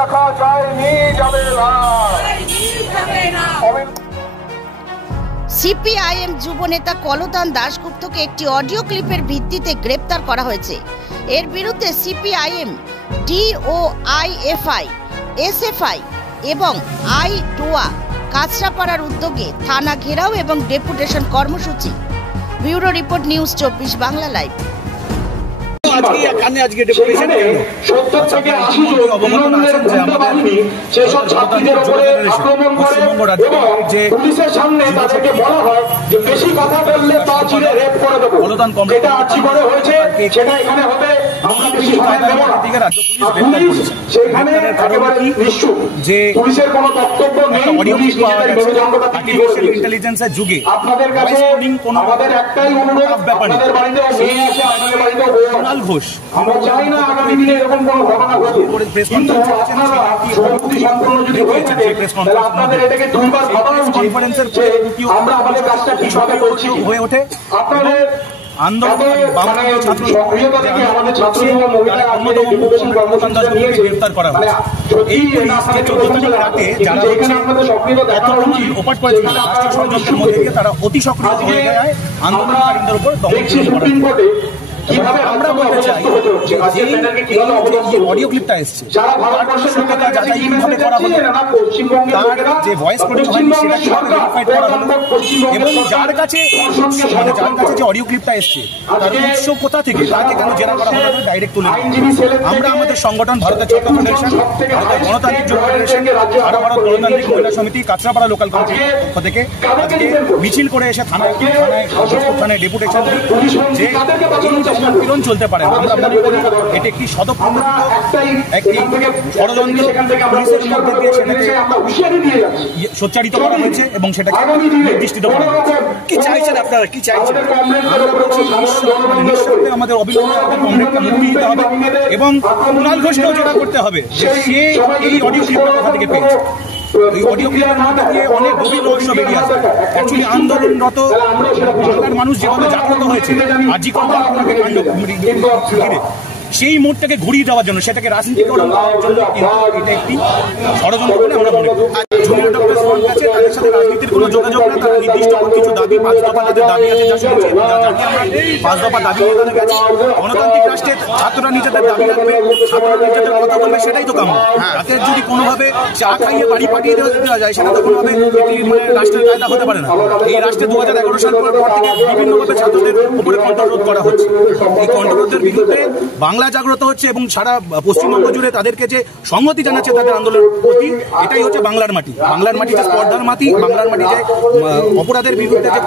রাখা যায়নি, যাবে না। সিপিআইএম যুবনেতা কলতান দাশগুপ্তকে একটি অডিও ক্লিপের ভিত্তিতে গ্রেপ্তার করা হয়েছে। এর বিরুদ্ধে সিপিআইএম, ডিওআইএফআই, এসএফআই এবং আইডোয়া কাছড়াপাড়ার উদ্যোগে থানা ঘেরাও এবং ডেপুটেশন কর্মসূচি। Bureau report, news 24 Bangla live. পুলিশের সামনে তাদেরকে বলা হয় যে বেশি কথা বললে পা চিরে রেপ করে দেবো। যেটা আজীবনে হয়েছে সেটা এখানে হবে। আমরা বেশি সময় দেব না। পুলিশ সেখানে একেবারে নিশ্চুপ যে পুলিশের কোনো বক্তব্য নেই। পুলিশ নিজেদের মেরুদণ্ডটা তৈরি করে ইন্টেলিজেন্সের যুগে আপনাদের কাছে আমাদের একটাই অনুরোধ, আপনাদের বাড়িতে মেয়ে আছে, আপনাদের বাড়িতে ঘোষ, আমরা চাই না আগামী দিনে এরকম কোনো ঘটনা ঘটুক। কিন্তু আপনারা সভাপতি সম্পন্ন যদি হয়ে থাকে তাহলে আপনাদের এটাকে দুইবার ভাবা উচিত যে আমরা আমাদের কাজটা কিভাবে করছি হয়ে ওঠে। আপনাদের গ্রেপ্তার করা হয়। এই 14 তারিখ রাতে যারা ওপাট করেছিল রাষ্ট্রীয় ষড়যন্ত্রের মধ্যে দিয়ে তারা অতি সক্রিয় হয়ে যায় আন্দোলনকারীদের উপর দমন করে। আমরা বলতে চাই অডিও ক্লিপটা এসছে যাচাইভাবে করা হলো, তার যে ভয়েস রেকর্ডিং হয়নি সেটা কিভাবে ভেরিফাইড করা হলো এবং যার কাছে যে অডিও ক্লিপটা এসছে তার উৎস কোথা থেকে, তাকে কেন জেরা করা হলো না ডাইরেক্ট তুলে। আমরা আমাদের সংগঠন ভারতের ছাত্র ফেডারেশন, ভারতের গণতান্ত্রিক যুব ফেডারেশন, সারা ভারত গণতান্ত্রিক মহিলা সমিতি, কাছড়াপাড়া লোকাল কমিটির পক্ষ থেকে আজকে মিছিল করে এসে থানায় ডেপুটেশন দিই যে উৎপীড়ন চলতে পারে। আমরা মনে করি এটি একটি একটি ষড়যন্ত্র, পুলিশের মধ্যে দিয়ে সেটাকে সোচ্চারিত করা হয়েছে এবং সেটাকে নির্দিষ্ট করা হয়েছে। কি চাইছেন আপনারা, কি চাইছেন? আমরা বলছি নিঃশর্তে আমাদের অবিলম্বে কমরেডকে মুক্তি দিতে হবে এবং কুণাল ঘোষকেও জেরা করতে হবে সে এই অডিও ক্লিপটা কোথা থেকে পেয়েছে। এই অডিও ক্লিপের মধ্যে দিয়ে অনেক গভীর রহস্য বেরিয়ে আসে। অ্যাকচুয়ালি আন্দোলনরত বাংলার মানুষ যেভাবে জাগ্রত হয়েছে আজি কথা আপনাকে কাণ্ড ঘিরে সেই মুহূর্তটাকে ঘুরিয়ে দেওয়ার জন্য, সেটাকে রাজনীতিকরণ করার জন্য কিন্তু এটা একটি ষড়যন্ত্র বলে আমরা মনে করি। জুনিয়র ডক্টর ফ্রন্ট আছে, তাদের সাথে রাজনীতির কোনো যোগাযোগ না। তারা নির্দিষ্ট কিছু দাবি, 5 দফা তাদের দাবি আছে, যা শুনেছি জানি আমরা 5 দফা দাবি নিয়ে গেছি। গণতান্ত্রিক রাষ্ট্রে ছাত্ররা নিজেদের দাবি রাখবে, ছাত্ররা নিজেদের কথা বলবে, সেটাই তো কাম্য। তাদের যদি কোনোভাবে চা খাইয়ে বাড়ি পাঠিয়ে দেওয়া যায় সেটা তো কোনোভাবে রাষ্ট্রের কায়দা হতে পারে না। এই রাষ্ট্রে 2011 সাল পর থেকে বিভিন্নভাবে ছাত্রদের উপরে কণ্ঠরোধ করা হচ্ছে। এই কণ্ঠরোধের বিরুদ্ধে বাংলা জাগ্রত হচ্ছে এবং সারা পশ্চিমবঙ্গ জুড়ে তাদেরকে যে সংহতি জানাচ্ছে তাদের আন্দোলনের প্রতি, এটাই হচ্ছে বাংলার মাটি। বাংলার মাটি যে স্পর্ধার মাটি, বাংলার মাটি যে অপরাধের বিরুদ্ধে যে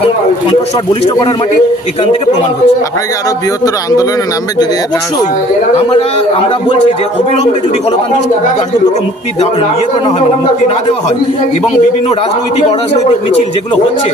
কণ্ঠস্বর বলিষ্ঠ করার মাটি, এখান থেকে প্রমাণ হচ্ছে। আপনাকে আরো বৃহত্তর আন্দোলনে নামবে যদি? অবশ্যই আমরা বলছি যে অবিলম্বে যদি কলতান দাশগুপ্তকে মুক্তি না দেওয়া হয় এবং বিভিন্ন রাজনৈতিক অরাজনৈতিক মিছিল যেগুলো হচ্ছে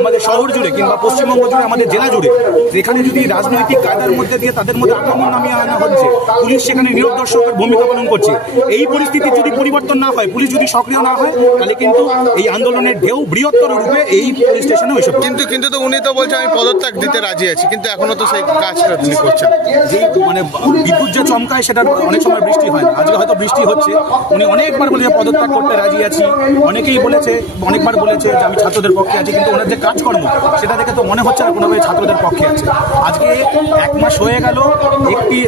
আমাদের শহর জুড়ে কিংবা পশ্চিমবঙ্গ জুড়ে, আমাদের জেলা জুড়ে, সেখানে যদি রাজনৈতিক কায়দার মধ্যে দিয়ে তাদের মধ্যে আক্রমণ নামিয়ে আনা হচ্ছে, পুলিশ সেখানে নীরব দর্শকের ভূমিকা পালন করছে, এই পরিস্থিতির যদি পরিবর্তন না হয়, পুলিশ যদি সক্রিয় না হয়, তাহলে কিন্তু এই আন্দোলনের ঢেউ বৃহত্তর রূপে এই পুলিশ স্টেশনে এসে কিন্তু তো উনি তো বলছে আমি পদত্যাগ দিতে রাজি আছি, কিন্তু এখনো তো সেই কাজটা তিনি করছেন। যে মানে বিদ্যুৎ যে চমকায় সেটা অনেক সময় বৃষ্টি হয় না, আজকে হয়তো বৃষ্টি হচ্ছে। উনি অনেকবার বলেছে পদত্যাগ করতে রাজি আছি, অনেকেই বলেছে, অনেকবার বলেছে যে আমি ছাত্রদের পক্ষে আছি, কিন্তু ওনার যে কাজকর্ম সেটা দেখে তো মনে হচ্ছে না কোনোভাবে ছাত্রদের পক্ষে আছে। আজকে 1 মাস হয়ে গেল একটি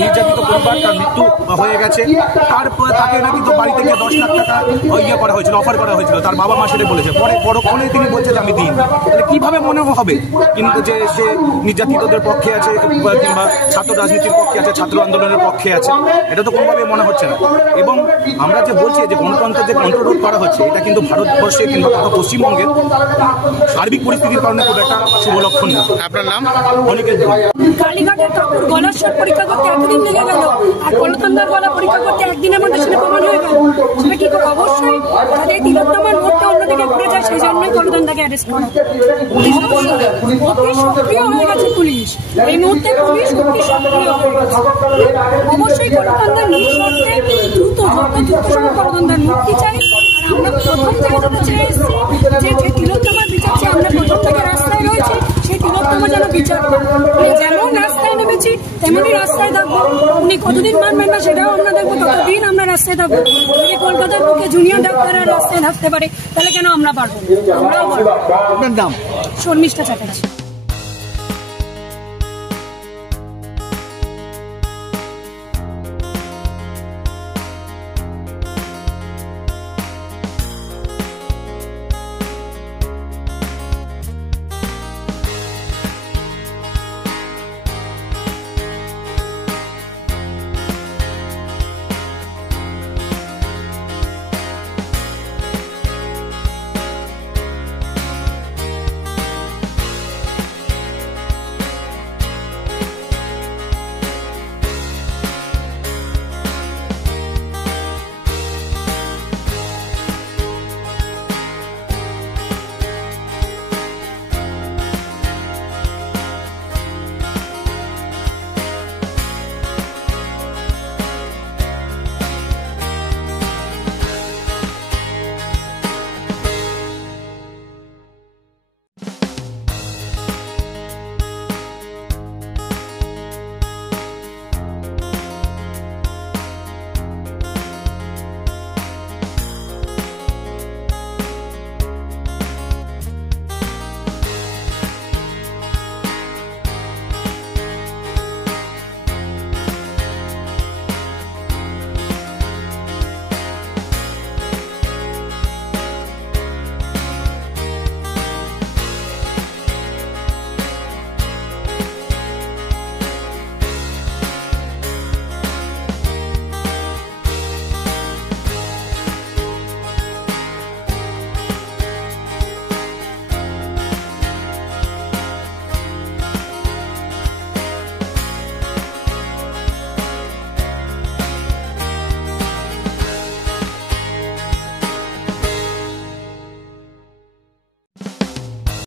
নির্যাতিত পরিবার তার মৃত্যু হয়ে গেছে, তারপরে তাকে নাকি তো বাড়ি থেকে 10 লাখ টাকা করা হয়েছিল, অফার করা হয়েছিল, তার বাবা মা সেটা বলেছে। পরে তিনি বলছে যে আমি দিন, তাহলে কিভাবে মনে হবে কিন্তু যে সে নির্যাতিতদের পক্ষে আছে কিংবা ছাত্র রাজনীতির পক্ষে আছে, ছাত্র আন্দোলনের পক্ষে আছে, এটা তো কোনোভাবে মনে হচ্ছে না। এবং আমরা যে বলছি যে গণতন্ত্রের যে কন্ট্রোল করা হচ্ছে, এটা কিন্তু ভারতবর্ষে কিংবা পশ্চিমবঙ্গের সার্বিক পরিস্থিতির কারণে খুব একটা শুভ লক্ষণ না। আপনার নাম? অনেকের কালীঘাটের কাকুর গলার স্বর পরীক্ষা করতে এতদিন লেগে গেল, আর কলতানদার গলা পরীক্ষা করতে একদিনের মধ্যে সেটা প্রমাণ হয়ে গেল। সেটা কি করে? অবশ্যই তাদের তিলোত্তমার মুহূর্তে অন্যদিকে ঘুরে যায়, সেই জন্যই কলতানদাকে অ্যারেস্ট করা। অতি সক্রিয় হয়ে গেছে পুলিশ এই মুহূর্তে, পুলিশ অতি সক্রিয় হয়ে গেছে। অবশ্যই কলতানদার নিঃশর্তে দ্রুত কলতানদার মুক্তি চাই। আর আমরা প্রথম থেকে যেটা চেয়ে এসেছি যে তিলোত্তমার বিচার চাই, আমরা প্রথম থেকে রাস্তায় রয়েছি, সেই তিলোত্তমা যেন বিচার পায়। যেমন রাস্তায় নেমেছি তেমনি রাস্তায় থাকবো, উনি কতদিন মানবেন না সেটাও আমরা দেখবো, ততদিন আমরা রাস্তায় থাকবো, যদি কলকাতার পক্ষে জুনিয়র ডাক্তাররা রাস্তায় থাকতে পারে তাহলে কেন আমরা পারবো? আমরাও পারবো। আপনার নাম? শর্মিষ্ঠা চ্যাটার্জি।